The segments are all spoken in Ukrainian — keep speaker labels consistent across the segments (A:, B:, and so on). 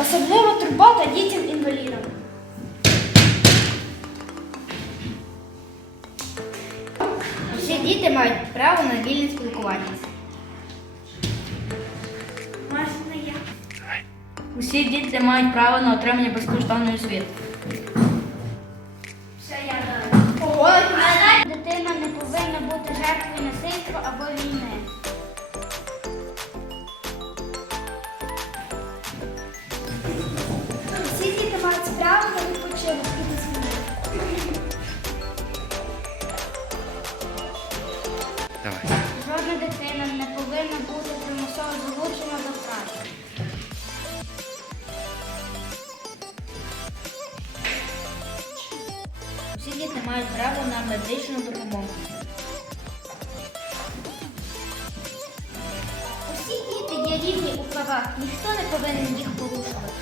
A: Особливо турбота дітям-інвалідам.
B: Усі діти мають право на вільне спілкування. Усі діти мають право на отримання безкоштовної освіти.
C: Давай.
A: Жодна дитина не повинна бути примусово залучена до праці.
B: Усі діти мають право на медичну допомогу.
A: Усі діти є рівні у правах, ніхто не повинен їх порушувати.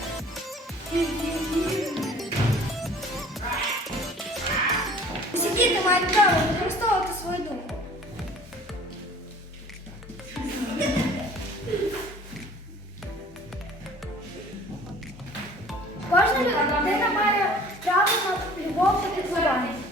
A: Усі діти мають право використовувати свою думку. Людина має право на любов та відповідальність.